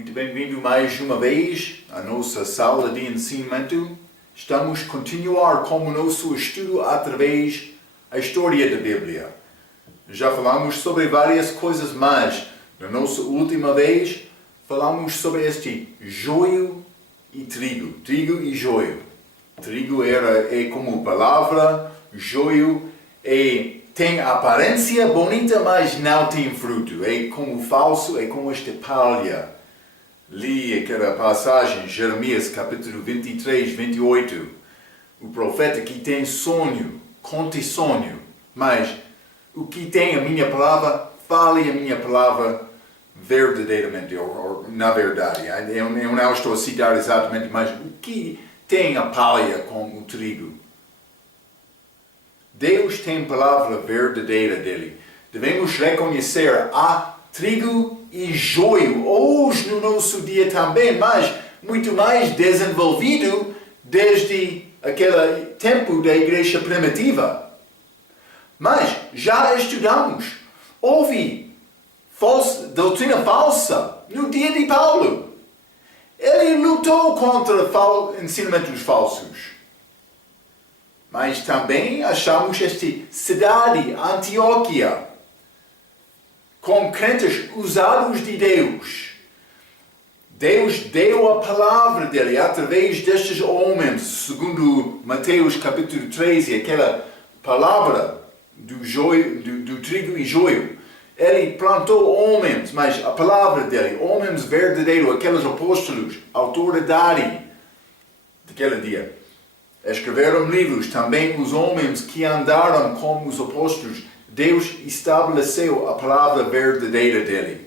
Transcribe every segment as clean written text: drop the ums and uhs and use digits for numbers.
Muito bem-vindo mais uma vez à nossa sala de ensinamento. Estamos a continuar com o nosso estudo através da história da Bíblia. Já falamos sobre várias coisas, mas na nossa última vez falamos sobre este joio e trigo. Trigo e joio. Trigo é como palavra, joio tem aparência bonita, mas não tem fruto. É como falso, é como esta palha. Li aquela passagem, Jeremias capítulo 23, 28. O profeta que tem sonho, conte sonho, mas o que tem a minha palavra, fale a minha palavra verdadeiramente, ou na verdade. Eu não estou a citar exatamente, mas o que tem a palha com o trigo? Deus tem palavra verdadeira dele. Devemos reconhecer a trigo e joio hoje no nosso dia também, mas muito mais desenvolvido desde aquele tempo da igreja primitiva. Mas já estudamos. Houve doutrina falsa no dia de Paulo. Ele lutou contra ensinamentos falsos. Mas também achamos esta cidade, Antioquia, com crentes usados de Deus. Deus deu a palavra dele através destes homens, segundo Mateus capítulo 13, aquela palavra do trigo e joio. Ele plantou homens, mas a palavra dele, homens verdadeiros, aqueles apóstolos, autoridade daquele dia. Escreveram livros também os homens que andaram com os apóstolos. Deus estabeleceu a palavra verdadeira dele.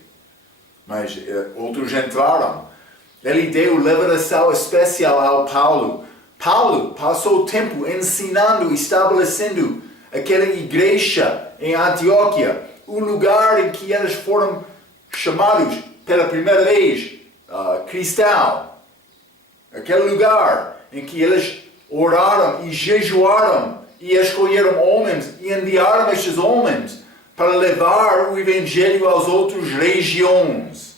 Mas outros entraram. Ele deu revelação especial ao Paulo. Paulo passou tempo ensinando, estabelecendo aquela igreja em Antioquia, o lugar em que eles foram chamados pela primeira vez cristão. Aquele lugar em que eles oraram e jejuaram e escolheram homens e enviaram estes homens para levar o evangelho às outras regiões.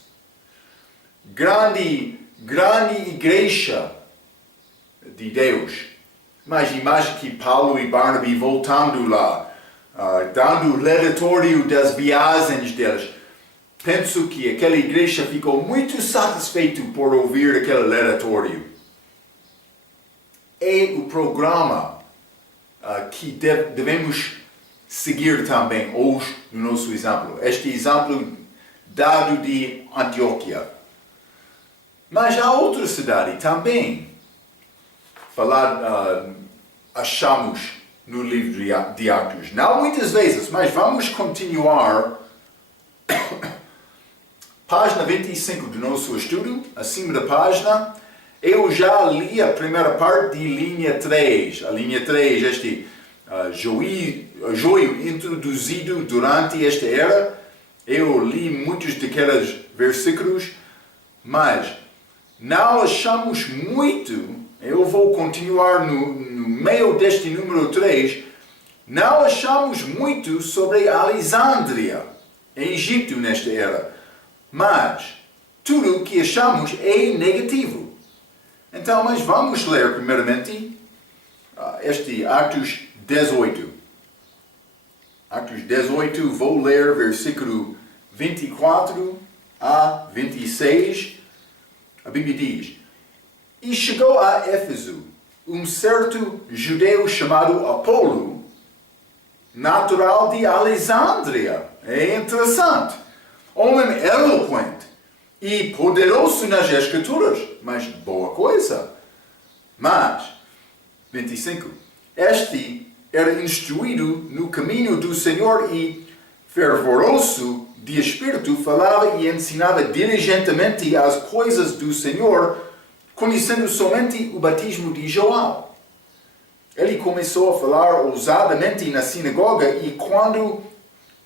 Grande igreja de Deus. Mas imagine que Paulo e Barnabé voltando lá, dando o relatório das viagens deles. Penso que aquela igreja ficou muito satisfeita por ouvir aquele relatório. É o programa que devemos seguir também hoje no nosso exemplo. Este exemplo dado de Antioquia. Mas há outra cidade também. Achamos no livro de Atos. Não muitas vezes, mas vamos continuar. Página 25 do nosso estudo, acima da página. Eu já li a primeira parte de linha 3. A linha 3, este joio introduzido durante esta era. Eu li muitos daqueles versículos, mas não achamos muito. Eu vou continuar no meio deste número 3. Não achamos muito sobre Alexandria, em Egito, nesta era. Mas tudo o que achamos é negativo. Então, mas vamos ler primeiramente este Atos 18. Atos 18, vou ler versículo 24 a 26. A Bíblia diz: E chegou a Éfeso um certo judeu chamado Apolo, natural de Alexandria. É interessante. Homem eloquente e poderoso nas escrituras, mas boa coisa. Mas, 25, este era instruído no caminho do Senhor e fervoroso de espírito, falava e ensinava diligentemente as coisas do Senhor, conhecendo somente o batismo de João. Ele começou a falar ousadamente na sinagoga e quando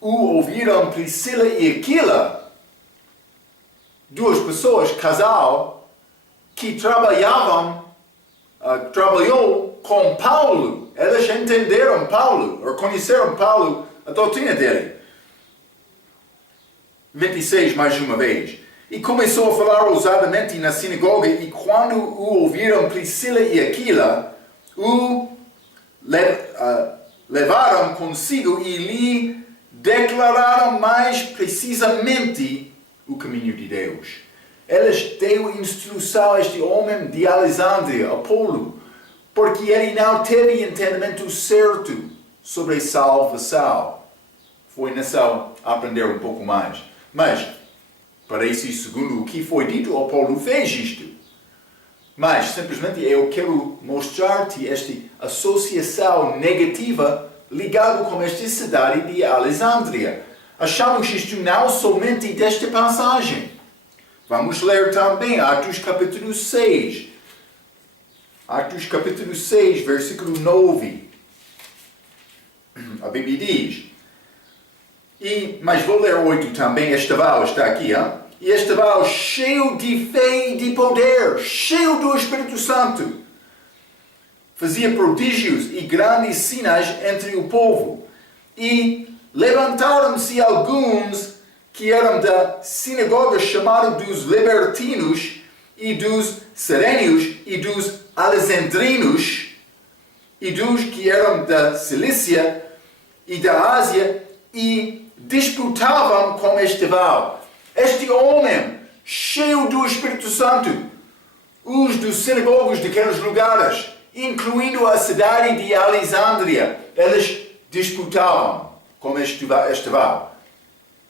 o ouviram Priscila e Aquila, duas pessoas, casal, que trabalhou com Paulo. Elas entenderam Paulo, ou conheceram Paulo, a doutrina dele. 26, mais uma vez. E começou a falar ousadamente na sinagoga, e quando o ouviram Priscila e Aquila, o levaram consigo e lhe declararam mais precisamente o caminho de Deus. Eles deu instrução a este homem de Alexandria, Apolo, porque ele não teve entendimento certo sobre a salvação. Foi nessa aprender um pouco mais. Mas, parece segundo o que foi dito, Apolo fez isto. Mas, simplesmente, eu quero mostrar-te esta associação negativa ligada com esta cidade de Alexandria. Achamos isto não somente desta passagem. Vamos ler também Atos capítulo 6. Atos capítulo 6, versículo 9. A Bíblia diz... mas vou ler 8 também. Esteval está aqui, hein? E Esteval cheio de fé e de poder, cheio do Espírito Santo, fazia prodígios e grandes sinais entre o povo. E levantaram-se alguns que eram da sinagoga chamada dos libertinos e dos serênios e dos alexandrinos e dos que eram da Cilícia e da Ásia e disputavam com Esteval. Este homem, cheio do Espírito Santo, os dos sinagogos daqueles lugares, incluindo a cidade de Alexandria, eles disputavam com Esteval.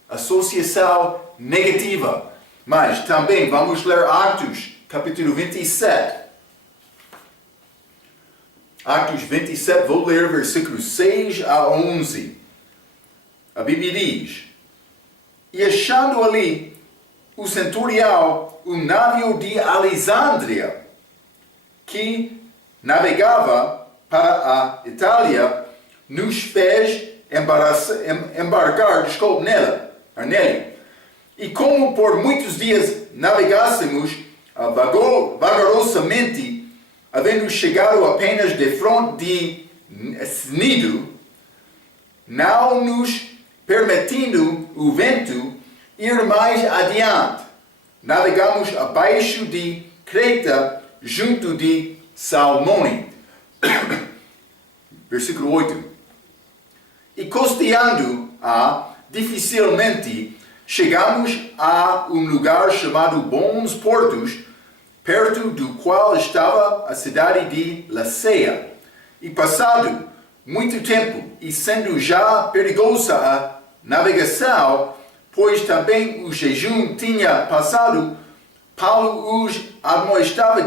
Associação negativa. Mas também vamos ler Atos, capítulo 27. Atos 27, vou ler versículos 6 a 11. A Bíblia diz: E achando ali o centurião, o navio de Alexandria, que navegava para a Itália, nos fez embarcar nele. E como por muitos dias navegássemos vagarosamente, havendo chegado apenas de fronte de Cnido, não nos permitindo o vento ir mais adiante, navegamos abaixo de Creta, junto de Salmone. Versículo 8. E costeando-a dificilmente, chegamos a um lugar chamado Bons Portos, perto do qual estava a cidade de Laceia. E passado muito tempo, e sendo já perigosa a navegação, pois também o jejum tinha passado, Paulo os admoestava,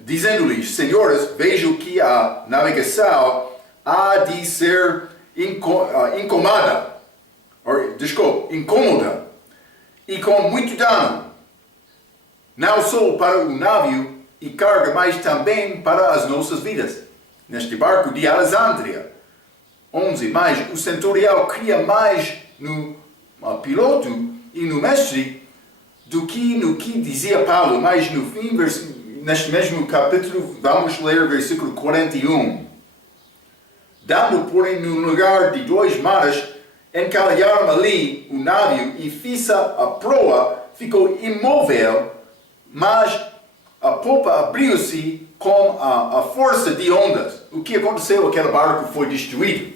dizendo-lhes: Senhores, vejo que a navegação há de ser incômoda, e com muito dano, não só para o navio e carga, mas também para as nossas vidas, neste barco de Alexandria. 11. Mas o centurião cria mais no piloto e no mestre do que no que dizia Paulo. Mas no fim, neste mesmo capítulo, vamos ler versículo 41. Dando, porém, no lugar de 2 mares, encalharam ali o navio e fixa a proa, ficou imóvel, mas a popa abriu-se com a força de ondas. O que aconteceu? Aquele barco foi destruído.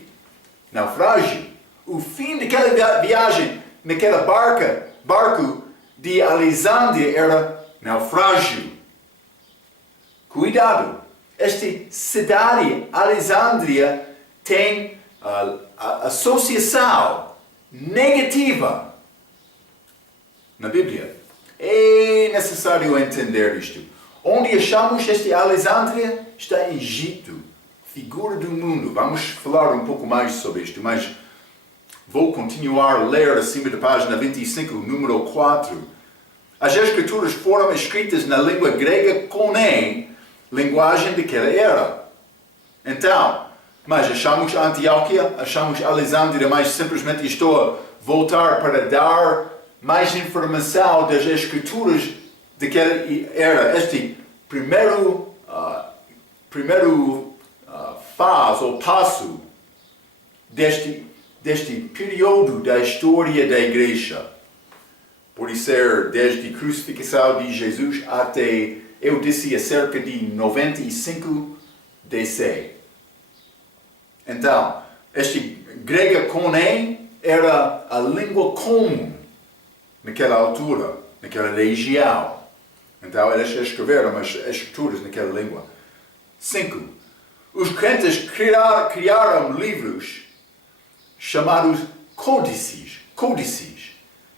Naufrágio. O fim daquela viagem, naquela barco de Alexandria, era naufrágio. Cuidado. Esta cidade, Alexandria, tem associação negativa na Bíblia. É necessário entender isto. Onde achamos esta Alexandria? Está em Egito, figura do mundo. Vamos falar um pouco mais sobre isto, mas vou continuar a ler acima da página 25, número 4. As escrituras foram escritas na língua grega koine, linguagem daquela era. Então, mas achamos Antioquia, achamos Alexandria, mas simplesmente estou a voltar para dar mais informação das escrituras daquela era. Este primeiro fase ou passo deste período da história da igreja. pode ser desde a crucificação de Jesus até, eu disse, cerca de 95 DC. Então, este grego koine era a língua comum naquela altura, naquela região. Então, eles escreveram as escrituras naquela língua. 5. Os crentes criaram livros chamados códices,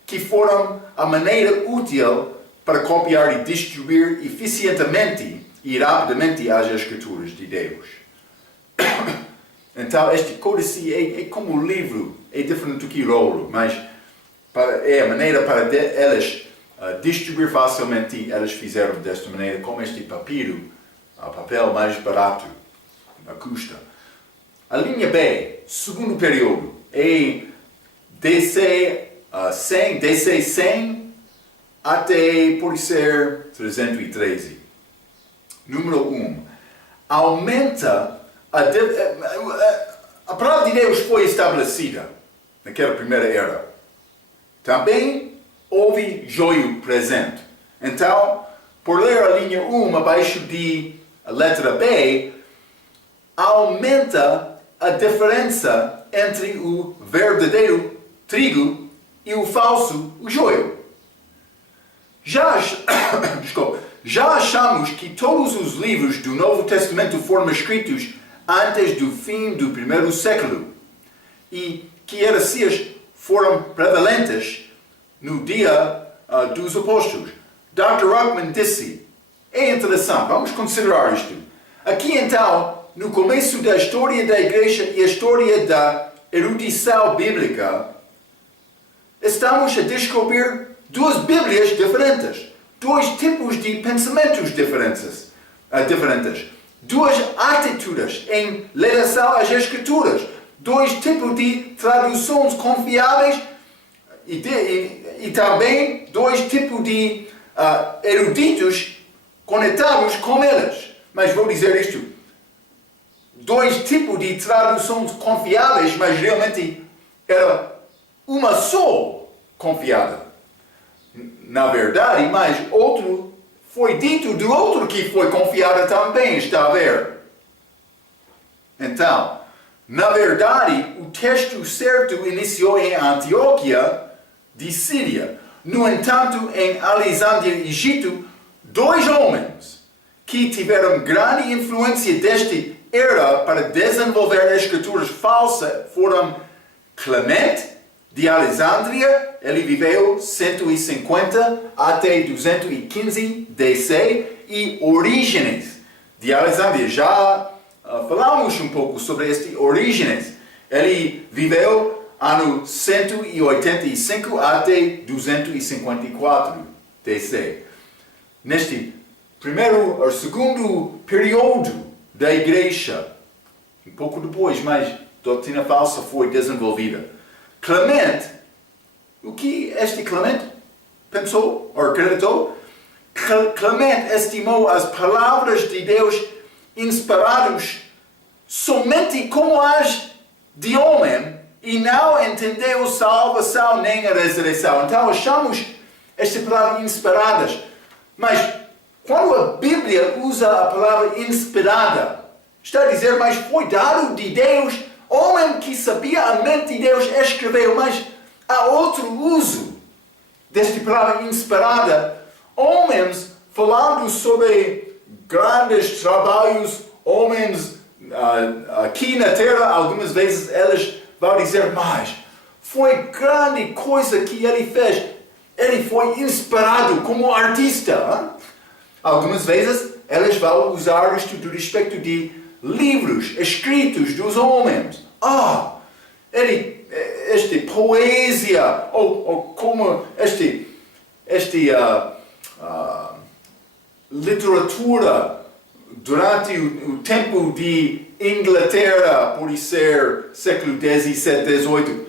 que foram a maneira útil para copiar e distribuir eficientemente e rapidamente as escrituras de Deus. Então, este códice é como um livro, é diferente do que rolo, mas é a maneira para eles distribuir facilmente. Eles fizeram desta maneira, com este papel mais barato, a custa. A linha B, segundo período, é DC 100 até, pode ser, 313. Número 1. Aumenta a palavra de Deus foi estabelecida naquela primeira era. Também houve joio presente. Então, por ler a linha 1 abaixo de a letra B, aumenta a diferença entre o verdadeiro trigo e o falso joio. Já achamos que todos os livros do Novo Testamento foram escritos antes do fim do primeiro século e que heresias foram prevalentes no dia dos apóstolos. Dr. Ruckman disse, é interessante, vamos considerar isto. Aqui então, no começo da história da igreja e a história da erudição bíblica, estamos a descobrir duas Bíblias diferentes, dois tipos de pensamentos diferentes, duas atitudes em relação às Escrituras, dois tipos de traduções confiáveis e também dois tipos de eruditos conectados com eles. Mas vou dizer isto, dois tipos de traduções confiáveis, mas realmente era uma só confiável. Na verdade, mas outro foi dito do outro que foi confiável também, está a ver? Então, na verdade, o texto certo iniciou em Antioquia de Síria. No entanto, em Alexandria, Egito, dois homens que tiveram grande influência desta era para desenvolver escrituras falsas foram Clemente de Alexandria, ele viveu 150 até 215 DC, e Orígenes de Alexandria. Já falamos um pouco sobre este Orígenes. Ele viveu ano 185 até 254 DC. Neste primeiro ou segundo período da igreja, um pouco depois, mas doutrina falsa foi desenvolvida. Clemente, o que este Clemente pensou ou acreditou? Clemente estimou as palavras de Deus inspiradas somente como as de homem e não entendeu salvação nem a ressurreição. Então achamos esta palavra inspiradas. Mas quando a Bíblia usa a palavra inspirada, está a dizer, mas foi dado de Deus, homem que sabia a mente de Deus escreveu, mas há outro uso desta palavra inspirada. Homens falando sobre grandes trabalhos, homens aqui na terra, algumas vezes eles vão dizer, mas foi grande coisa que ele fez. Ele foi inspirado como artista. Algumas vezes eles vão usar isto do respeito de livros escritos dos homens. Esta poesia, ou como literatura durante o tempo de Inglaterra, pode ser século XVII, XVIII.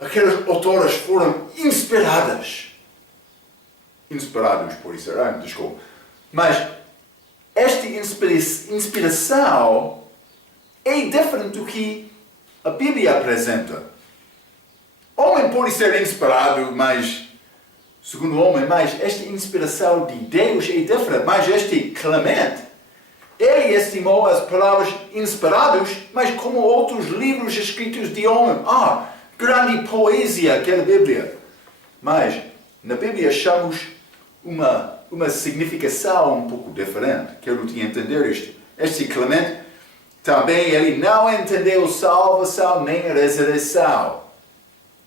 Aquelas autoras foram inspirados, pode ser, desculpa. Mas esta inspiração é diferente do que a Bíblia apresenta. Homem pode ser inspirado, mas segundo o homem, mas esta inspiração de Deus é diferente. Mas este Clemente, ele estimou as palavras inspiradas, mas como outros livros escritos de homem. Grande poesia aquela Bíblia. Mas na Bíblia achamos uma significação um pouco diferente. Quero te entender isto. Este Clemente, também ele não entendeu salvação nem a ressurreição.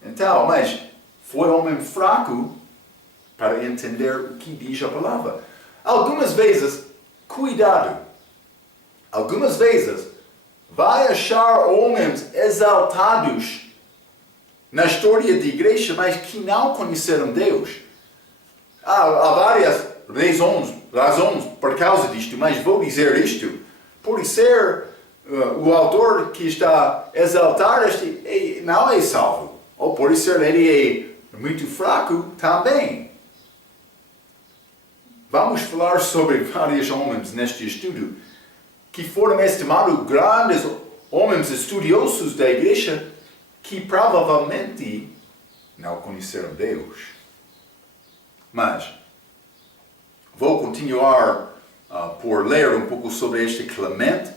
Então, mas foi homem fraco para entender o que diz a palavra. Algumas vezes, cuidado. Algumas vezes, vai achar homens exaltados na história da igreja, mas que não conheceram Deus. Há várias razões por causa disto, mas vou dizer isto. Por ser o autor que está a exaltar este não é salvo. Ou por ser ele é muito fraco também. Vamos falar sobre vários homens neste estudo que foram estimados grandes homens estudiosos da igreja que provavelmente não conheceram Deus. Mas vou continuar por ler um pouco sobre este Clemente.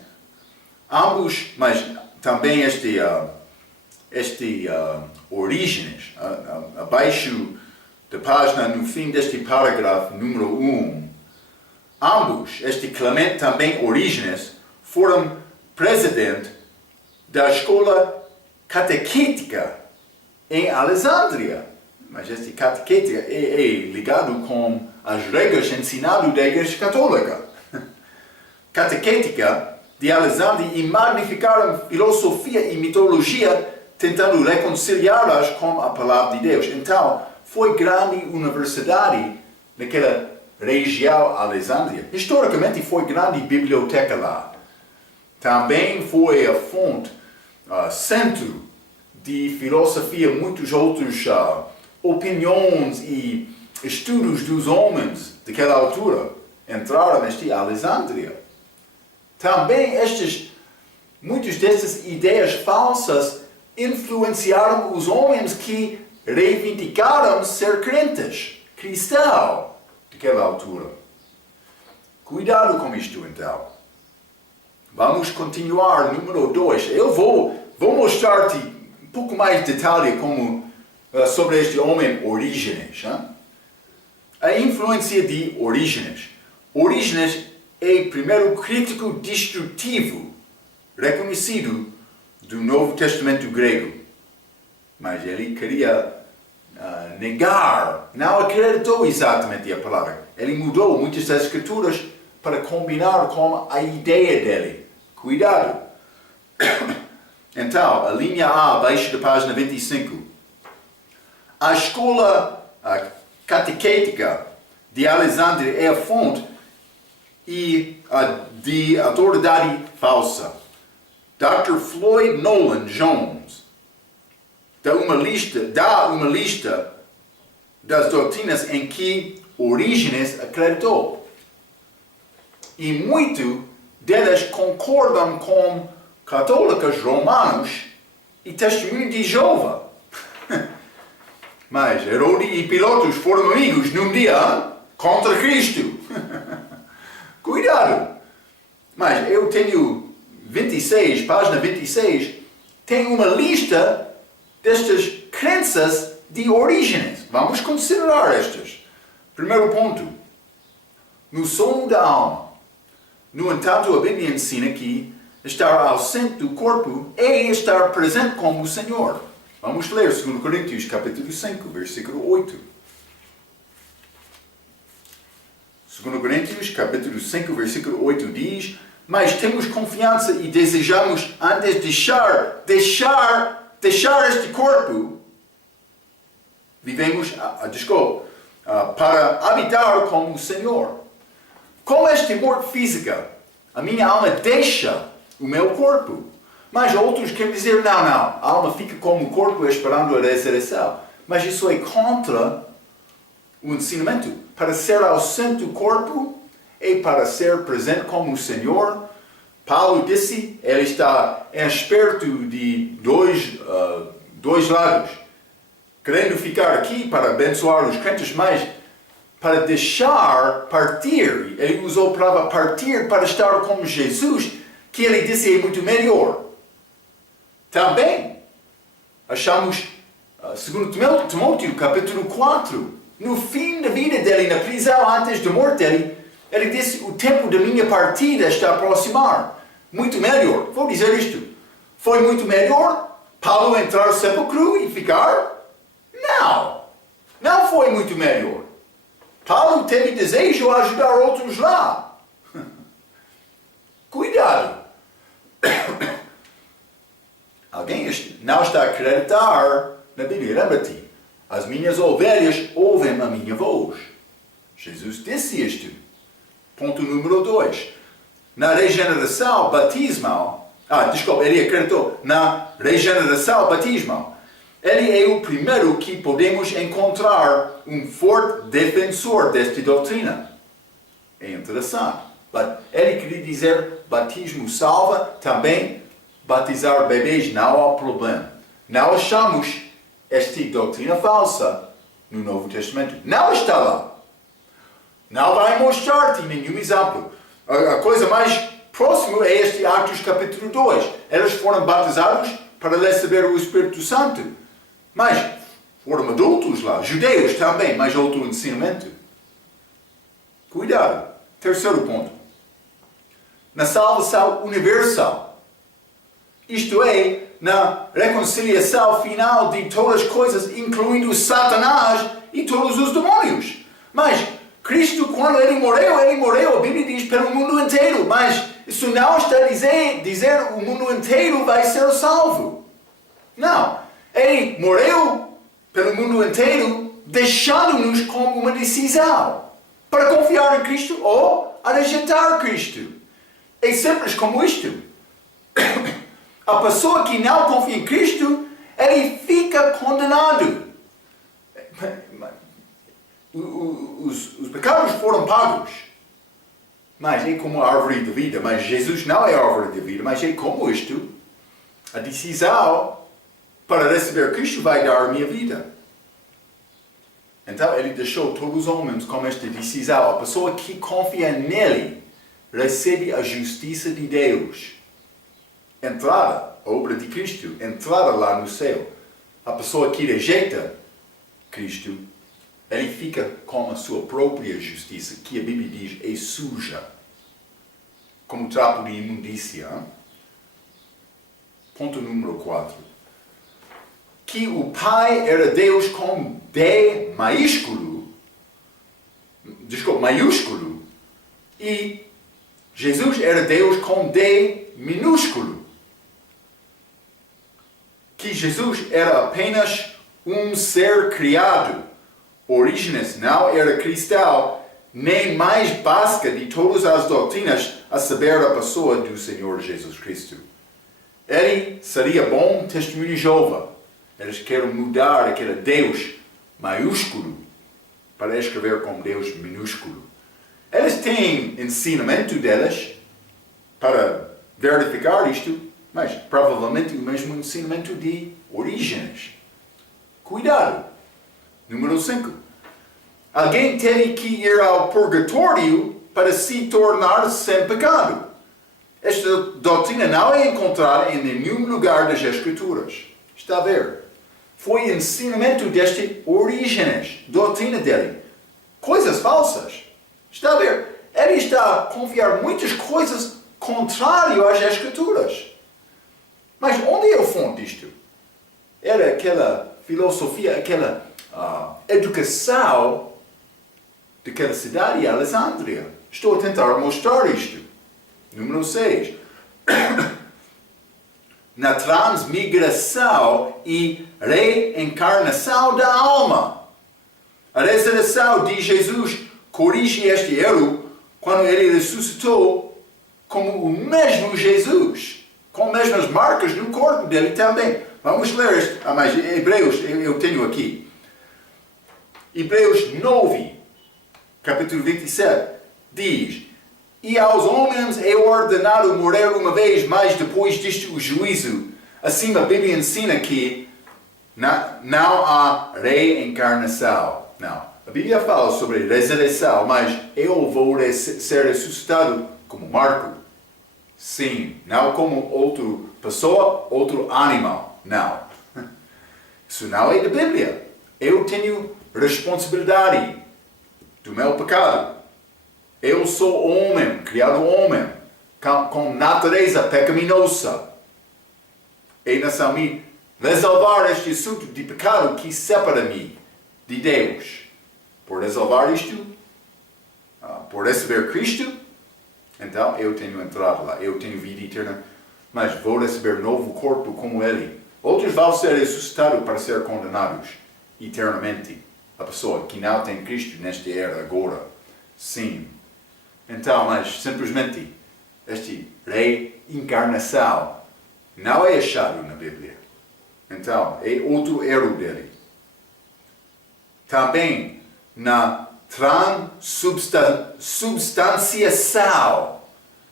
Ambos, mas também este Orígenes, abaixo da página, no fim deste parágrafo número 1. Ambos, este Clemente também Orígenes, foram presidente da escola catequética em Alexandria. Mas este catequética é ligado com as regras ensinadas da Igreja Católica. Catequética de Alexandria e magnificaram filosofia e mitologia, tentando reconciliá-las com a palavra de Deus. Então, foi grande universidade naquela região Alexandria. Historicamente, foi grande biblioteca lá. Também foi a fonte, centro de filosofia, muitas outras opiniões e estudos dos homens daquela altura entraram neste Alexandria. Também muitas dessas ideias falsas influenciaram os homens que reivindicaram ser crentes, cristãos, daquela altura. Cuidado com isto, então. Vamos continuar, número 2. Eu vou mostrar-te um pouco mais de detalhe sobre este homem Orígenes. A influência de Orígenes. Orígenes é o primeiro crítico destrutivo reconhecido do Novo Testamento grego. Mas ele queria negar, não acreditou exatamente a palavra. Ele mudou muitas das escrituras para combinar com a ideia dele. Cuidado! Então, a linha A, abaixo da página 25. A escola catequética de Alexandria é a fonte de autoridade falsa. Dr. Floyd Nolan Jones dá uma lista das doutrinas em que Orígenes acreditou. E muito delas concordam com católicos romanos e testemunhos de Jeová. Mas Herodes e Pilatos foram amigos num dia contra Cristo. Cuidado! Mas eu tenho página 26, tem uma lista destas crenças de Orígenes. Vamos considerar estas. Primeiro ponto. No sono da alma. No entanto, a Bíblia ensina que estar ausente do corpo é estar presente com o Senhor. Vamos ler 2 Coríntios capítulo 5, versículo 8. 2 Coríntios capítulo 5, versículo 8 diz: mas temos confiança e desejamos antes deixar este corpo, para habitar com o Senhor. Com esta morte física, a minha alma deixa o meu corpo. Mas outros querem dizer, não, a alma fica com o corpo esperando a ressurreição. Mas isso é contra o ensinamento. Para ser ausente do corpo é para ser presente com o Senhor. Paulo disse, ele está esperto de dois lados. querendo ficar aqui para abençoar os crentes, mas para deixar partir, ele usou a palavra partir para estar com Jesus, que ele disse é muito melhor. Também, achamos, segundo Timóteo, capítulo 4, no fim da vida dele, na prisão, antes da morte dele, ele disse, o tempo da minha partida está a aproximar. Muito melhor. Vou dizer isto. Foi muito melhor Paulo entrar no sepulcro e ficar? Não. Não foi muito melhor. Paulo teve desejo de ajudar outros lá. Cuidado. Alguém não está a acreditar na Bíblia. Lembra-te, as minhas ovelhas ouvem a minha voz. Jesus disse isto. Ponto número 2. Na regeneração batismal, ele acreditou na regeneração batismal. Ele é o primeiro que podemos encontrar um forte defensor desta doutrina. É interessante. Ele queria dizer batismo salva, também batizar bebês não há problema. Não achamos esta doutrina falsa no Novo Testamento. Não está lá. Não vai mostrar-te nenhum exemplo. A coisa mais próxima é este Atos capítulo 2. Eles foram batizados para receber o Espírito Santo. Mas foram adultos lá, judeus também, mas outro ensinamento. Cuidado. Terceiro ponto. Na salvação universal. Isto é, na reconciliação final de todas as coisas, incluindo Satanás e todos os demônios. Mas Cristo, quando ele morreu, a Bíblia diz, pelo mundo inteiro. Mas isso não está a dizer o mundo inteiro vai ser salvo. Não. Ele morreu pelo mundo inteiro, deixando-nos com uma decisão. Para confiar em Cristo ou a rejeitar Cristo. É simples como isto. A pessoa que não confia em Cristo, ele fica condenado. Os pecados foram pagos. Mas é como a árvore da vida. Mas Jesus não é a árvore da vida, mas é como isto. A decisão para receber Cristo vai dar a minha vida. Então ele deixou todos os homens com esta decisão. A pessoa que confia nele recebe a justiça de Deus. Entrada, a obra de Cristo, entrada lá no céu. A pessoa que rejeita Cristo, ele fica com a sua própria justiça, que a Bíblia diz é suja, como trapo de imundícia. Ponto número 4. Que o Pai era Deus com D maiúsculo, e Jesus era Deus com D minúsculo. Que Jesus era apenas um ser criado. Orígenes não era cristão, nem mais básica de todas as doutrinas, a saber, a pessoa do Senhor Jesus Cristo. Ele seria bom testemunho de Jeová. Eles querem mudar aquele Deus maiúsculo para escrever como Deus minúsculo. Eles têm ensinamento deles para verificar isto, mas provavelmente o mesmo ensinamento de Orígenes. Cuidado. Número 5. Alguém teve que ir ao purgatório para se tornar sem pecado. Esta doutrina não é encontrada em nenhum lugar das Escrituras. Está a ver? Foi ensinamento deste Orígenes, doutrina dele. Coisas falsas. Está a ver? Ele está a confiar muitas coisas contrárias às Escrituras. Mas onde é a fonte disto? Era aquela filosofia, aquela educação daquela cidade, Alexandria. Estou a tentar mostrar isto. Número 6. Na transmigração e reencarnação da alma. A ressurreição de Jesus corrige este erro quando ele ressuscitou como o mesmo Jesus, com as mesmas marcas no corpo dele também. Vamos ler isto. Mas Hebreus, eu tenho aqui. Hebreus 9, capítulo 27, diz: E aos homens é ordenado morrer uma vez, mas depois disto o juízo. Assim a Bíblia ensina que Não há reencarnação. Não. A Bíblia fala sobre ressurreição, mas eu vou ser ressuscitado como Marco. Sim. Não como outra pessoa, outro animal. Não. Isso não é da Bíblia. Eu tenho responsabilidade do meu pecado. Eu sou homem, criado homem, com natureza pecaminosa. E nessa me resolver este assunto de pecado que separa-me de Deus. Por resolver isto, por receber Cristo, então eu tenho entrado lá, eu tenho vida eterna, mas vou receber novo corpo como Ele. Outros vão ser ressuscitados para ser condenados eternamente. A pessoa que não tem Cristo nesta era agora. Sim. Então, mas simplesmente, esta reencarnação não é achado na Bíblia. Então, é outro erro dele. Também, na transubstanciação.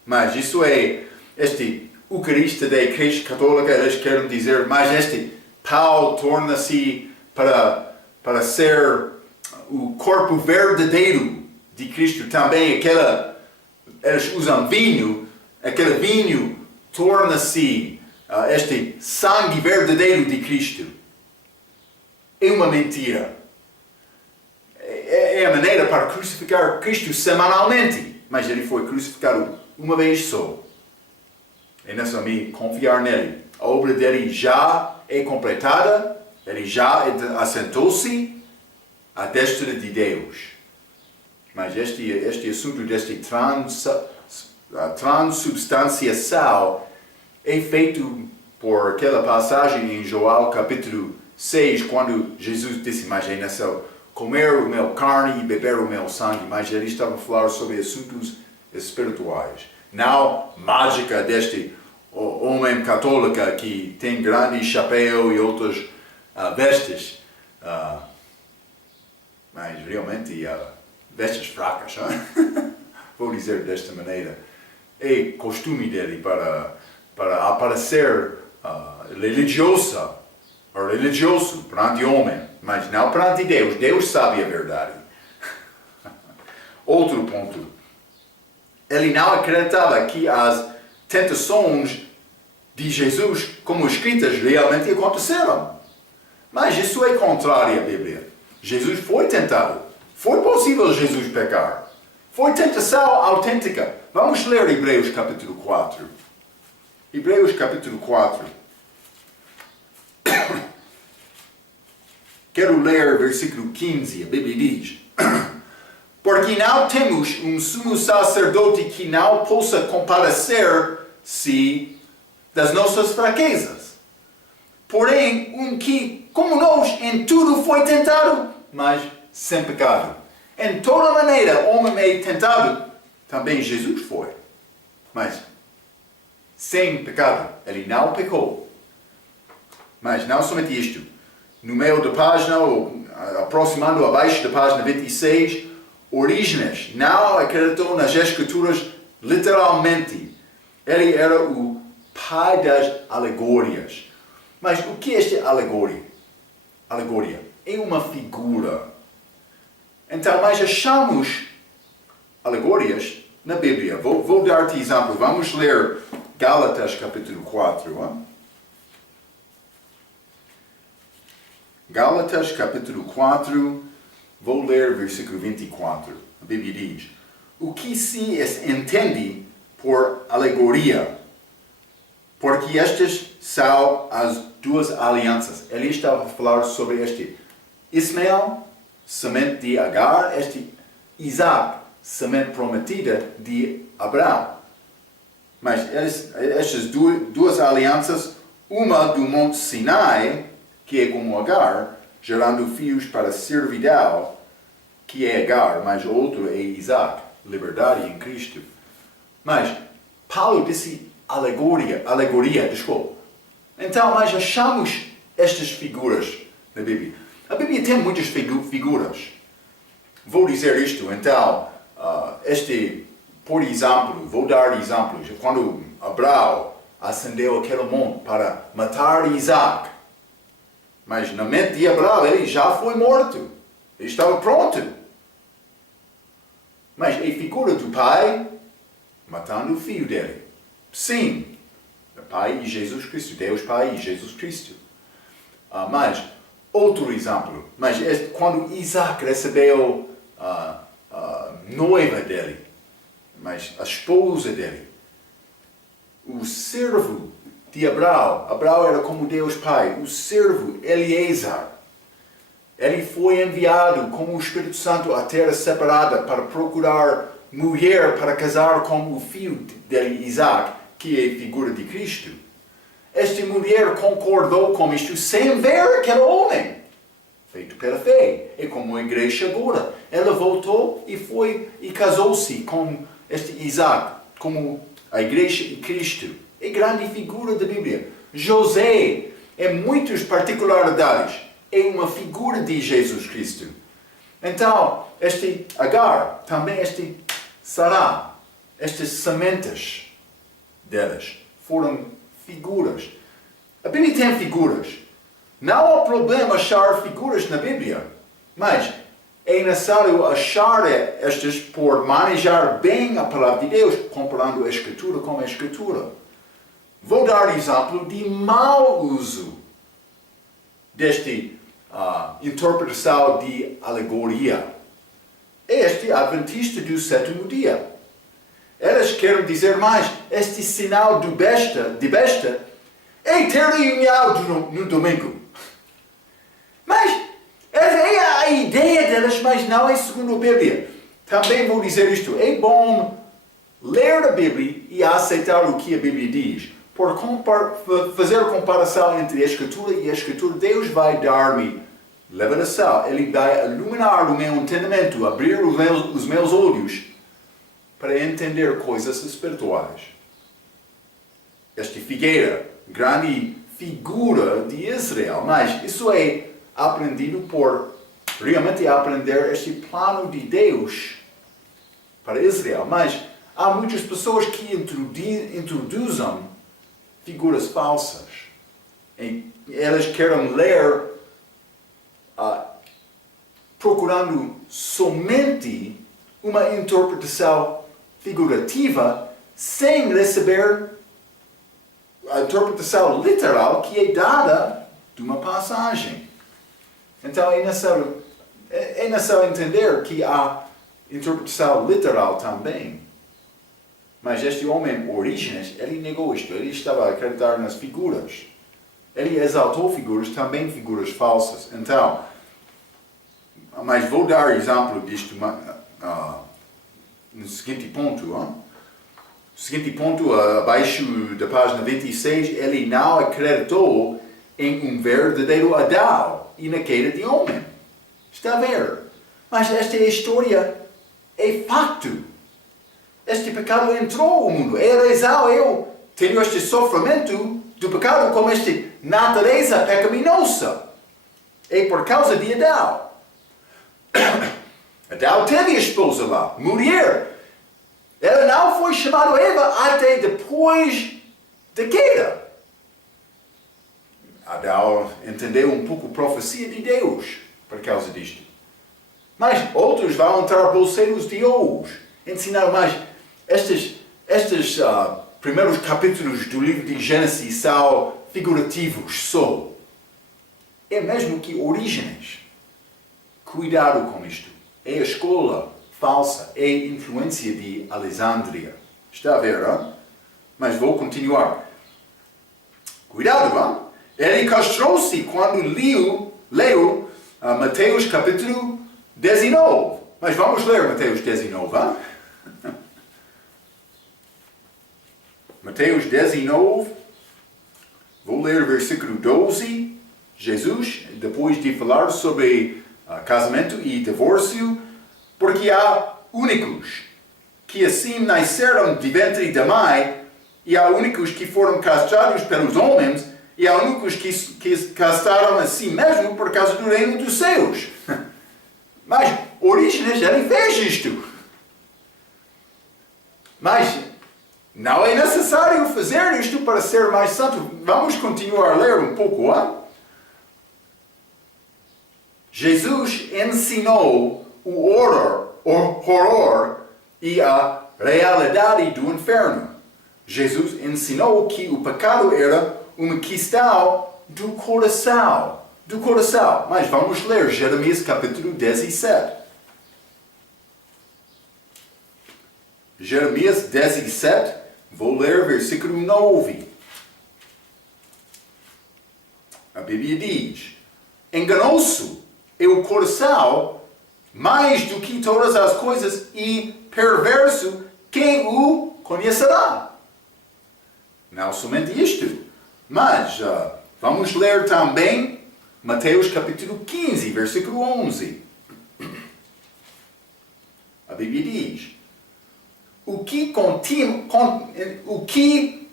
Mas isso é, este eucarista da Igreja Católica, eles querem dizer, mas este pau torna-se para ser o corpo verdadeiro de Cristo. Também eles usam vinho, aquele vinho torna-se este sangue verdadeiro de Cristo. É uma mentira. É a maneira para crucificar Cristo semanalmente, mas ele foi crucificado uma vez só. É nessa me confiar nele. A obra dele já é completada, ele já assentou-se à destra de Deus. Mas este assunto deste transubstanciação é feito por aquela passagem em João capítulo 6, quando Jesus disse, mas é nessa comer o meu carne e beber o meu sangue, mas ele estava a falar sobre assuntos espirituais. Não mágica deste homem católico que tem grande chapéu e outras vestes, mas realmente vestes fracas, vou dizer desta maneira. É costume dele para aparecer religioso perante o homem, mas não perante Deus. Deus sabe a verdade. Outro ponto. Ele não acreditava que as tentações de Jesus, como escritas, realmente aconteceram. Mas isso é contrário à Bíblia. Jesus foi tentado. Foi possível Jesus pecar. Foi tentação autêntica. Vamos ler Hebreus capítulo 4. Hebreus capítulo 4. Quero ler versículo 15. A Bíblia diz: porque não temos um sumo sacerdote que não possa compadecer-se das nossas fraquezas. Porém, um que, como nós, em tudo foi tentado, mas sem pecado. Em toda maneira, o homem é tentado, também Jesus foi. Mas sem pecado, ele não pecou. Mas não somente isto. No meio da página, ou aproximando abaixo da página 26, Orígenes não acreditou nas escrituras literalmente. Ele era o pai das alegorias. Mas o que é esta alegoria? Alegoria é uma figura. Então, mas achamos alegorias na Bíblia. Vou dar-te exemplo. Vamos ler Gálatas capítulo 4. Gálatas capítulo 4, vou ler versículo 24. A Bíblia diz: o que se entende por alegoria? Porque estas são as duas alianças. Ele estava a falar sobre este Ismael, semente de Agar, este Isaac, semente prometida de Abraão. Mas estas duas alianças, uma do Monte Sinai, que é como Agar, gerando filhos para a servidão, que é Agar, mas o outro é Isaac, liberdade em Cristo. Mas Paulo disse alegoria, desculpa. Então, mas achamos estas figuras na Bíblia. A Bíblia tem muitas figuras. Vou dizer isto, então, por exemplo, vou dar exemplos. Quando Abraão ascendeu aquele monte para matar Isaac, Mas na mente de Abraão, ele já foi morto. Ele estava pronto. Mas é figura do pai matando o filho dele. Sim, o Pai e Jesus Cristo, Deus Pai e Jesus Cristo. Mas, outro exemplo, mas quando Isaac recebeu a noiva dele, mas a esposa dele, o servo de Abraão era como Deus Pai, o servo Eliezer, ele foi enviado como o Espírito Santo à terra separada para procurar mulher para casar com o filho de Isaac, que é a figura de Cristo. Esta mulher concordou com isto sem ver aquele homem, feito pela fé. É como a igreja agora. Ela voltou e casou-se com este Isaac, como a igreja e Cristo. É grande figura da Bíblia. José, em muitas particularidades, é uma figura de Jesus Cristo. Então, este Agar, também este Sará, estas sementes delas foram figuras. A Bíblia tem figuras. Não há problema achar figuras na Bíblia, mas é necessário achar estas por manejar bem a palavra de Deus, comparando a Escritura com a Escritura. Vou dar exemplo de mau uso desta interpretação de alegoria. Este adventista do sétimo dia. Elas querem dizer mais, este sinal de besta é ter reunião no domingo. Mas é a ideia delas, mas não é segundo a Bíblia. Também vou dizer isto, é bom ler a Bíblia e aceitar o que a Bíblia diz. Por fazer a comparação entre a Escritura e a Escritura, Deus vai dar-me revelação. Ele vai iluminar o meu entendimento, abrir os meus olhos para entender coisas espirituais. Esta figueira, grande figura de Israel, mas isso é aprendido por realmente aprender este plano de Deus para Israel. Mas há muitas pessoas que introduzem figuras falsas. E elas querem ler procurando somente uma interpretação figurativa sem receber a interpretação literal que é dada de uma passagem. Então é necessário entender que há interpretação literal também. Mas este homem, Orígenes, ele negou isto. Ele estava a acreditar nas figuras. Ele exaltou figuras, também figuras falsas. Então, mas vou dar exemplo disto no seguinte ponto. No seguinte ponto, abaixo da página 26, ele não acreditou em um verdadeiro Adão e na queda de homem. Está a ver? Mas esta história é facto. Este pecado entrou no mundo. É a razão eu tenho este sofrimento do pecado como esta natureza pecaminosa. É por causa de Adão. Adão teve a esposa lá, mulher. Ela não foi chamada Eva até depois da queda. Adão entendeu um pouco a profecia de Deus por causa disto. Mas outros vão entrar bolseiros de hoje, ensinar mais. Estes primeiros capítulos do livro de Gênesis são figurativos só. É mesmo que Orígenes. Cuidado com isto. É a escola falsa, é a influência de Alexandria. Está a ver, hein? Mas vou continuar. Cuidado, hein? Ele castrou-se quando leu Mateus capítulo 19. Mas vamos ler Mateus 19, hein? Mateus 19, vou ler versículo 12. Jesus, depois de falar sobre casamento e divórcio, porque há únicos que assim nasceram de ventre da mãe, e há únicos que foram castrados pelos homens, e há únicos que castraram a si mesmo por causa do reino dos céus. Mas Orígenes, ele fez isto. Mas não é necessário fazer isto para ser mais santo. Vamos continuar a ler um pouco, hein? Jesus ensinou o horror e a realidade do inferno. Jesus ensinou que o pecado era uma questão do coração. Mas vamos ler Jeremias capítulo 17. Jeremias 17, vou ler versículo 9. A Bíblia diz: enganoso é o coração mais do que todas as coisas e perverso, quem o conhecerá? Não somente isto, mas vamos ler também Mateus capítulo 15, versículo 11. A Bíblia diz: o que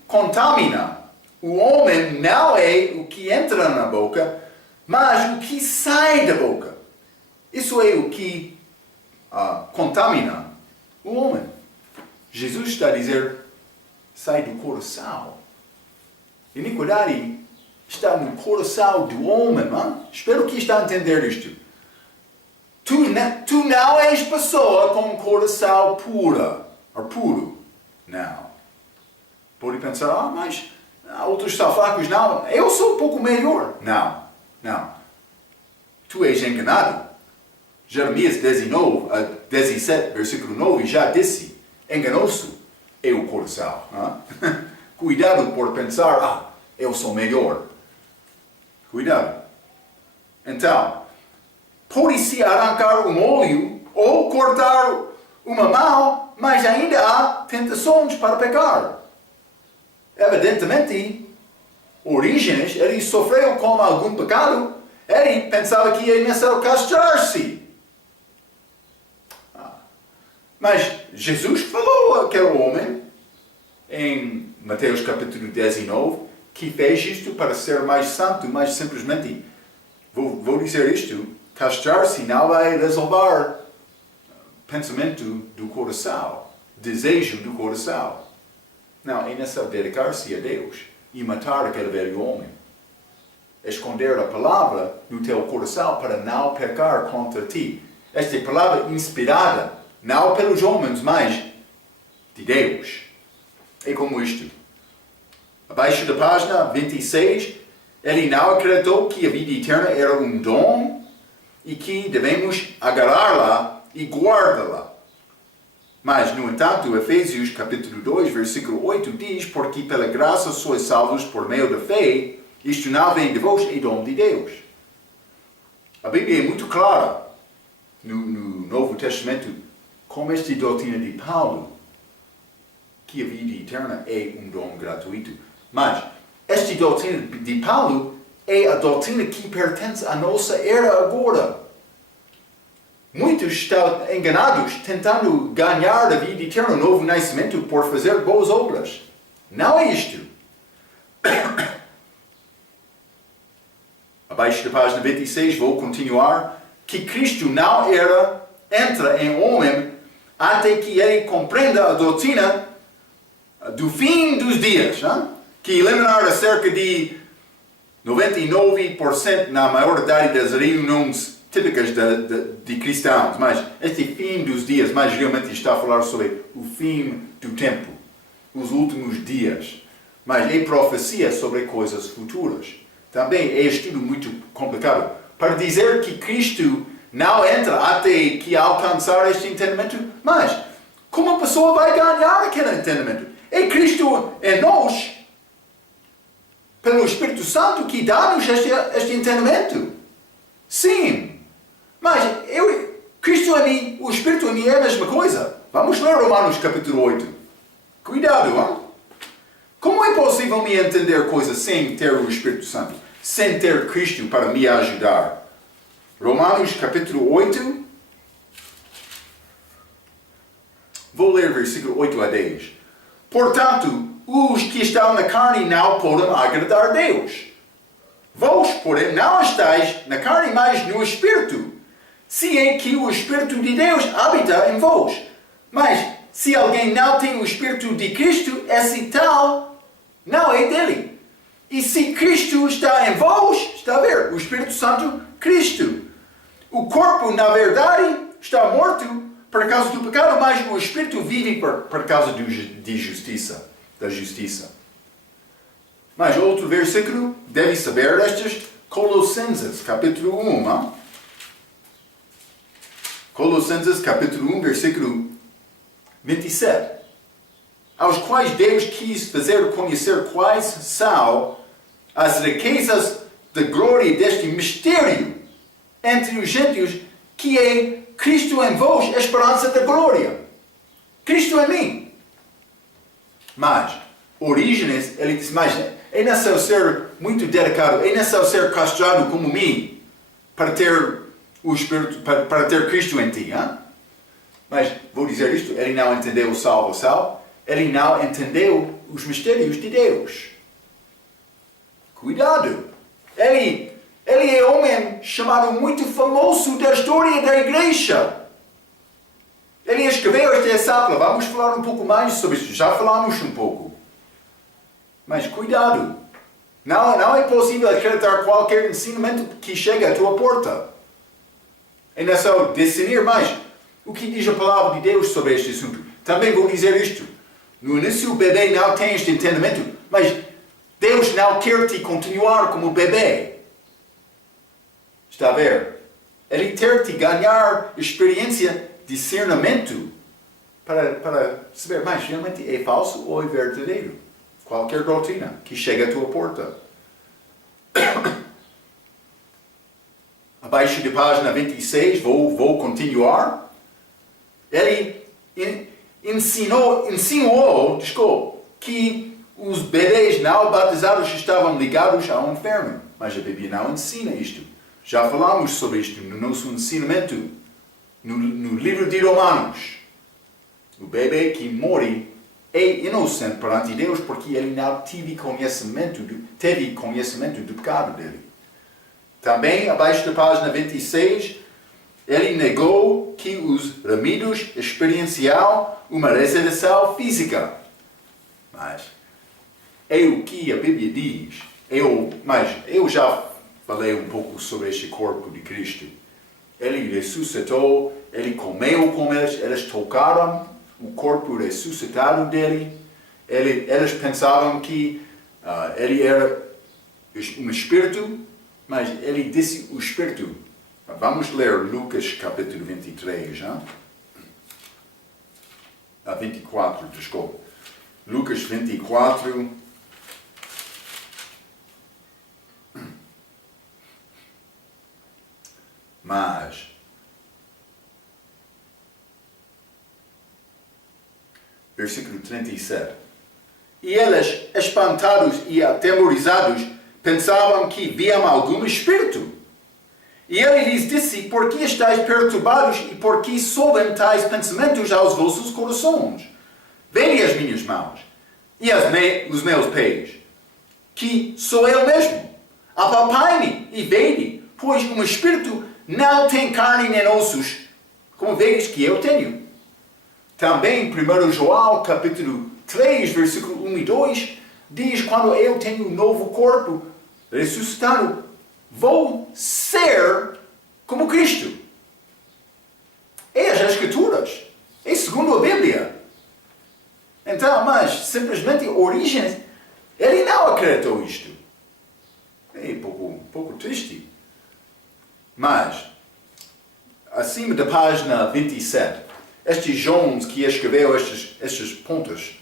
contamina o homem não é o que entra na boca, mas o que sai da boca. Isso é o que contamina o homem. Jesus está a dizer, sai do coração. Iniquidade está no coração do homem. Espero que está a entender isto. Tu não és pessoa com coração puro. Não. Pode pensar, mas outros são fracos. Não, eu sou um pouco melhor. Não. Tu és enganado. Jeremias 17, versículo 9, já disse, enganoso é o coração. Cuidado por pensar, eu sou melhor. Cuidado. Então, pode-se arrancar um olho ou cortar uma mão, mas ainda há tentações para pecar. Evidentemente, Orígenes, ele sofreu com algum pecado, ele pensava que ia necessário castrar-se. Mas Jesus falou àquele homem, em Mateus capítulo 19, que fez isto para ser mais santo, mas simplesmente, vou dizer isto, castrar-se não vai resolver pensamento do coração, desejo do coração. Não, é necessário dedicar-se a Deus e matar aquele velho homem. Esconder a palavra no teu coração para não pecar contra ti. Esta é a palavra inspirada, não pelos homens, mas de Deus. É como isto. Abaixo da página 26, ele não acreditou que a vida eterna era um dom e que devemos agarrá-la e guardá-la. Mas, no entanto, Efésios capítulo 2, versículo 8 diz: porque pela graça sois salvos por meio da fé, isto não vem de vós, é dom de Deus. A Bíblia é muito clara no Novo Testamento com esta doutrina de Paulo, que a vida eterna é um dom gratuito. Mas esta doutrina de Paulo é a doutrina que pertence à nossa era agora. Muitos estão enganados tentando ganhar a vida eterna, o novo nascimento, por fazer boas obras. Não é isto. Abaixo da página 26, vou continuar. Que Cristo não entra em homem até que ele compreenda a doutrina do fim dos dias, que eliminar cerca de 99% na maioridade das reuniões típicas de cristãos, mas este fim dos dias, mais realmente está a falar sobre o fim do tempo, os últimos dias, mas é profecia sobre coisas futuras. Também é estudo muito complicado. Para dizer que Cristo não entra até que alcançar este entendimento, mas como a pessoa vai ganhar aquele entendimento? É Cristo em nós, pelo Espírito Santo, que dá-nos este entendimento. Sim. Mas Cristo em mim, o Espírito em mim é a mesma coisa. Vamos ler Romanos capítulo 8. Cuidado, Como é possível me entender coisas sem ter o Espírito Santo? Sem ter Cristo para me ajudar? Romanos capítulo 8. Vou ler versículo 8 a 10. Portanto, os que estão na carne não podem agradar a Deus. Vós, porém, não estáis na carne, mas no Espírito. Se é que o Espírito de Deus habita em vós. Mas, se alguém não tem o Espírito de Cristo, esse tal não é dele. E se Cristo está em vós, está a ver, o Espírito Santo, Cristo. o corpo, na verdade, está morto por causa do pecado, mas o espírito vive por causa de justiça, da justiça. Mas outro versículo, deve saber estes, Colossenses, capítulo 1. Não? Colossenses, capítulo 1, versículo 27. Aos quais Deus quis fazer conhecer quais são as riquezas da glória deste mistério entre os gentios, que é Cristo em vós, a esperança da glória. Cristo em mim. Mas, Orígenes, ele disse, mas é necessário ser muito dedicado, é necessário ser castrado como mim, para ter o Espírito, para ter Cristo em ti. Hein? Mas, vou dizer isto, ele não entendeu o salvação, ele não entendeu os mistérios de Deus. Cuidado! Ele é homem chamado muito famoso da história da igreja. Ele escreveu esta epístola. Vamos falar um pouco mais sobre isso. Já falamos um pouco. Mas cuidado. Não é possível acreditar qualquer ensinamento que chega à tua porta. É necessário discernir mais o que diz a palavra de Deus sobre este assunto. Também vou dizer isto. No início o bebê não tem este entendimento, mas Deus não quer te continuar como bebê. Está a ver? Ele quer te ganhar experiência, discernimento, para saber, mas realmente é falso ou é verdadeiro? Qualquer doutrina que chega à tua porta. Abaixo de página 26, vou continuar. Ele insinuou, que os bebês não batizados estavam ligados ao inferno. Mas a Bíblia não ensina isto. Já falamos sobre isto no nosso ensinamento, no livro de Romanos. O bebê que morre é inocente perante Deus porque ele não teve conhecimento do pecado dele. Também, abaixo da página 26, ele negou que os remédios experienciam uma ressurreição física. Mas é o que a Bíblia diz. Mas eu já falei um pouco sobre este corpo de Cristo. Ele ressuscitou, ele comeu com eles tocaram o corpo ressuscitado dele. Eles pensavam que ele era um espírito, mas ele disse o espírito. Vamos ler Lucas capítulo 23, hein? 24, desculpa. Lucas 24. Mas, versículo 37. E eles, espantados e atemorizados, pensavam que viam algum espírito. E ele lhes disse, por que estáis perturbados e por que sobem tais pensamentos aos vossos corações? Vede as minhas mãos e os meus pés, que sou eu mesmo. Apalpai-me e vede, pois um espírito não tem carne nem ossos, como vedes que eu tenho. Também 1 João capítulo 3, versículo 1 e 2, diz, quando eu tenho um novo corpo ressuscitado, vou ser como Cristo. É as Escrituras. É segundo a Bíblia. Então, mas simplesmente Orígenes, ele não acreditou isto. É um pouco triste. Mas, acima da página 27, este Jones que escreveu estes pontos,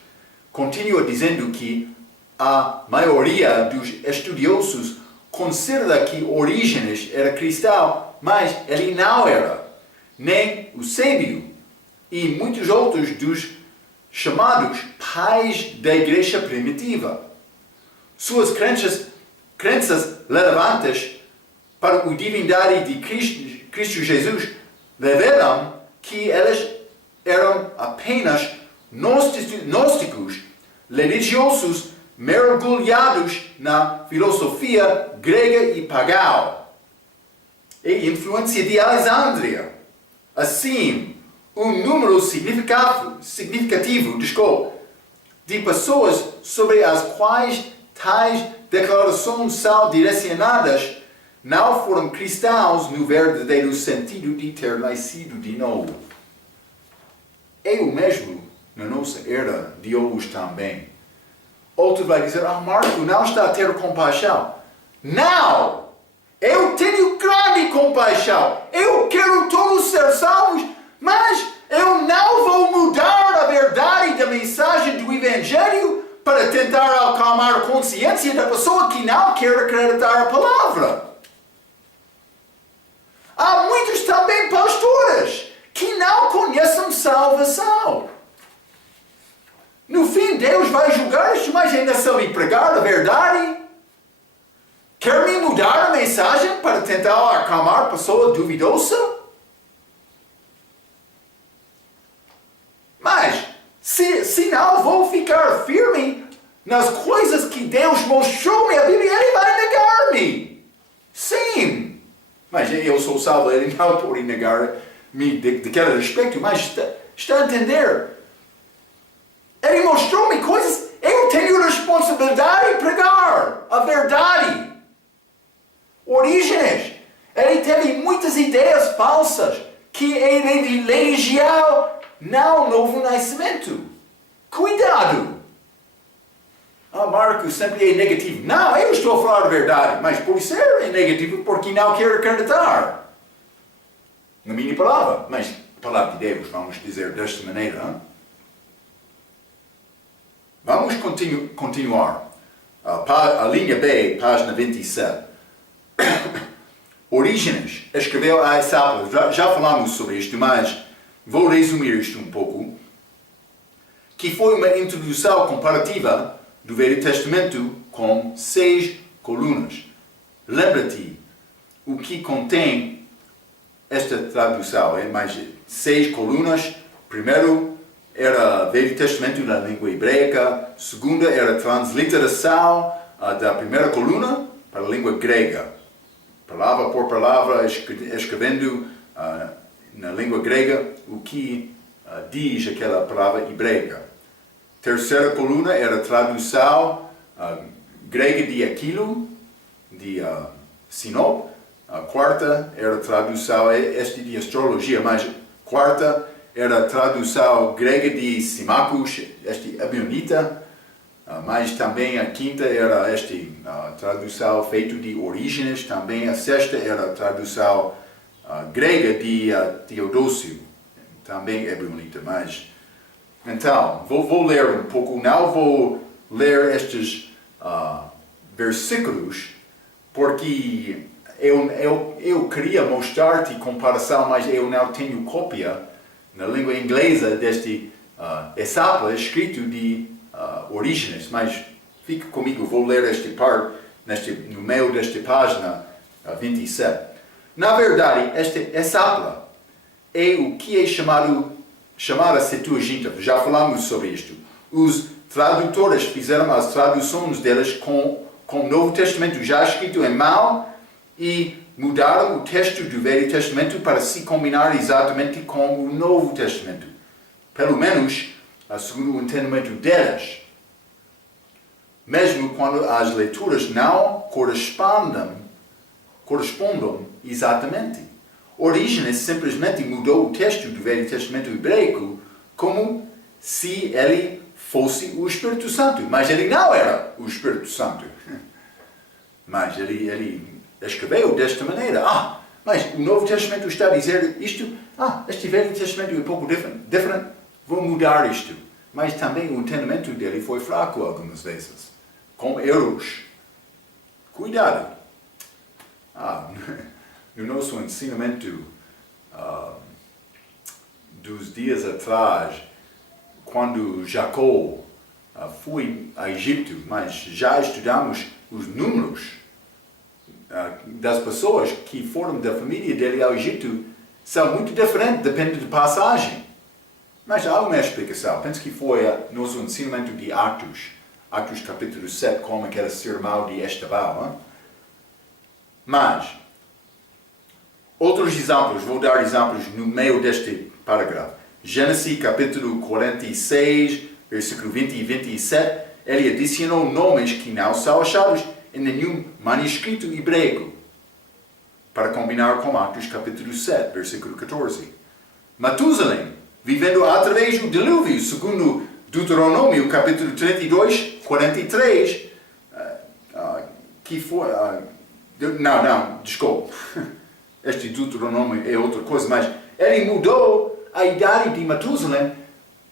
continua dizendo que a maioria dos estudiosos considera que Orígenes era cristão, mas ele não era. Nem o Eusébio e muitos outros dos chamados pais da igreja primitiva. Suas crenças relevantes para a divindade de Cristo Jesus revelam que eles eram apenas gnósticos religiosos mergulhados na filosofia grega e pagã e influência de Alexandria. Assim, um número significativo de pessoas sobre as quais tais declarações são direcionadas não foram cristãos no verdadeiro sentido de ter nascido de novo. É o mesmo na nossa era de hoje também. Outro vai dizer, Marco, não está a ter compaixão. Não! Eu tenho grande compaixão. Eu quero todos ser salvos, mas eu não vou mudar a verdade da mensagem do Evangelho para tentar acalmar a consciência da pessoa que não quer acreditar a palavra. Há muitos também pastores que não conhecem salvação. No fim, Deus vai julgar isto, mas ainda sabe pregar a verdade. Quer me mudar a mensagem para tentar acalmar a pessoa duvidosa? Mas, se não vou ficar firme nas coisas que Deus mostrou-me na Bíblia, Ele vai negar-me. Sim. Mas eu sou salvo, Ele não pode negar-me daquele respeito. Mas está a entender? Ele mostrou-me coisas, eu tenho responsabilidade de pregar a verdade. Orígenes, ele teve muitas ideias falsas que ele elegeu no novo nascimento. Cuidado! Marco sempre é negativo. Não, eu estou a falar a verdade, mas por ser é negativo porque não quero acreditar. Na minha palavra, mas a palavra de Deus, vamos dizer desta maneira. Hein? Vamos continuar. A linha B, página 27. Orígenes escreveu a essa aula, já falamos sobre isto, mas vou resumir isto um pouco, que foi uma introdução comparativa do Velho Testamento com 6 colunas. Lembra-te o que contém esta tradução, é mais 6 colunas. Primeiro era Velho Testamento na língua hebraica, segunda era a transliteração da primeira coluna para a língua grega. Palavra por palavra, escrevendo na língua grega o que diz aquela palavra hebraica. Terceira coluna era a tradução grega de aquilo, de Sinop. A quarta era a tradução, de astrologia, mas quarta era a tradução grega de Simacus, Abionita. Mas também a quinta era a tradução feita de Orígenes, também a sexta era a tradução grega de Teodósio, também é bonita, mas... Então, vou ler um pouco, não vou ler estes versículos, porque eu queria mostrar-te comparação, mas eu não tenho cópia na língua inglesa deste Esapla escrito de Orígenes, mas fique comigo, vou ler este parte no meio desta página 27. Na verdade, este Esapla é o que é chamada Septuaginta. Já falamos sobre isto. Os tradutores fizeram as traduções deles com o Novo Testamento já escrito em mão e mudaram o texto do Velho Testamento para se combinar exatamente com o Novo Testamento. Pelo menos, segundo o entendimento deles. Mesmo quando as leituras não correspondam exatamente. Orígenes simplesmente mudou o texto do Velho Testamento hebraico como se ele fosse o Espírito Santo. Mas ele não era o Espírito Santo. Mas ele escreveu desta maneira. Mas o Novo Testamento está a dizer isto. Este Velho Testamento é um pouco diferente. Vou mudar isto. Mas também o entendimento dele foi fraco algumas vezes. Com erros. Cuidado. No nosso ensinamento dos dias atrás, quando Jacó foi a Egito, mas já estudamos os números das pessoas que foram da família dele ao Egito, são muito diferentes, depende da passagem. Mas há uma explicação. Penso que foi nosso ensinamento de Atos capítulo 7, como aquele sermão de Estevão. Mas, outros exemplos, vou dar exemplos no meio deste parágrafo. Gênesis capítulo 46, versículo 20 e 27, ele adicionou nomes que não são achados em nenhum manuscrito hebraico. para combinar com Atos capítulo 7, versículo 14. Matusalém, vivendo através do dilúvio, segundo Deuteronômio capítulo 32, 43, que foi... desculpa. Este Deuteronômio é outra coisa, mas ele mudou a idade de Matusalém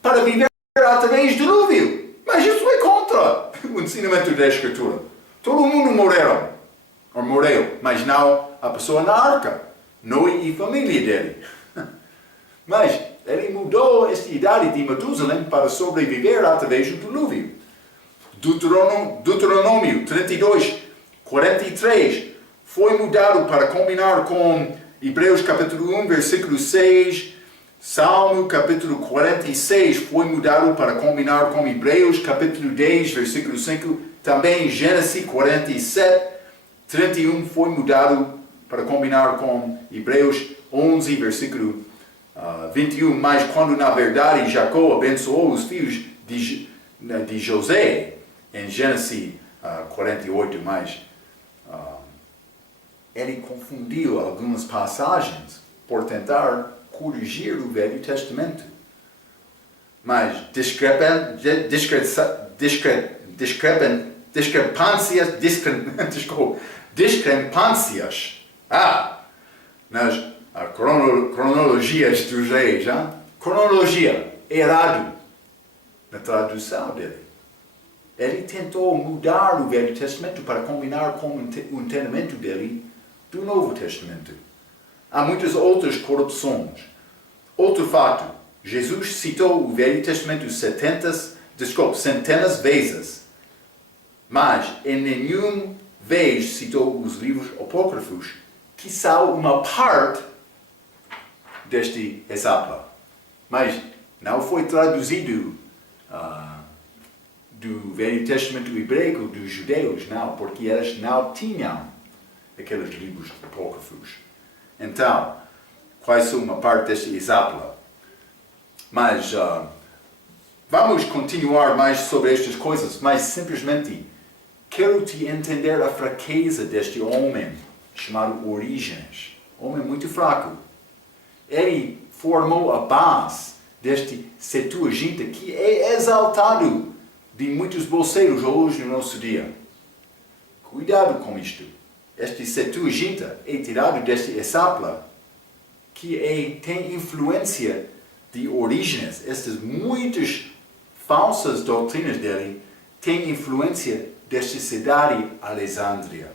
para viver através do dilúvio. Mas isso é contra o ensinamento da Escritura. Todo mundo morreu, mas não a pessoa na arca, Noé e família dele. Mas ele mudou esta idade de Matusalém para sobreviver através do dilúvio. Deuteronômio 32, 43 foi mudado para combinar com Hebreus capítulo 1, versículo 6. Salmo capítulo 46 foi mudado para combinar com Hebreus capítulo 10, versículo 5. Também Gênesis 47, 31 foi mudado para combinar com Hebreus 11, versículo 21. Mas quando na verdade Jacó abençoou os filhos de José, em Gênesis 48, mas ele confundiu algumas passagens por tentar corrigir o Velho Testamento. Mas discrepâncias nas cronologias dos reis. Cronologia, errado na tradução dele. Ele tentou mudar o Velho Testamento para combinar com o entendimento dele do Novo Testamento. Há muitas outras corrupções. Outro fato, Jesus citou o Velho Testamento centenas vezes, mas em nenhuma vez citou os livros apócrifos, que são uma parte deste exemplo. Mas não foi traduzido do Velho Testamento hebraico dos judeus, não, porque eles não tinham aqueles livros apócrifos. Então, quais são uma parte deste exemplo? Mas vamos continuar mais sobre estas coisas, mas simplesmente quero te entender a fraqueza deste homem chamado Orígenes. Homem muito fraco. Ele formou a base deste Septuaginta que é exaltado de muitos bolseiros hoje no nosso dia. Cuidado com isto. Este Septuaginta é tirado deste exemplo que tem influência de Orígenes. Estas muitas falsas doutrinas dele têm influência desta cidade Alexandria.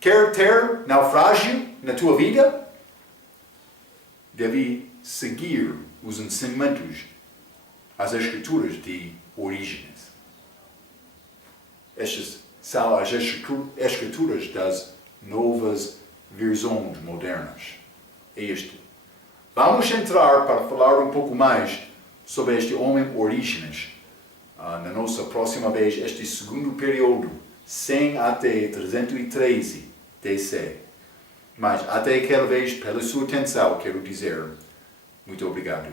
Quer ter naufrágio na tua vida? Deve seguir os ensinamentos, as escrituras de Orígenes. Estas são as escrituras das novas versões modernas. É isto. Vamos entrar para falar um pouco mais sobre este homem Orígenes na nossa próxima vez, este segundo período, 100 até 313 DC. Mas até aquela vez, pela sua atenção, quero dizer muito obrigado.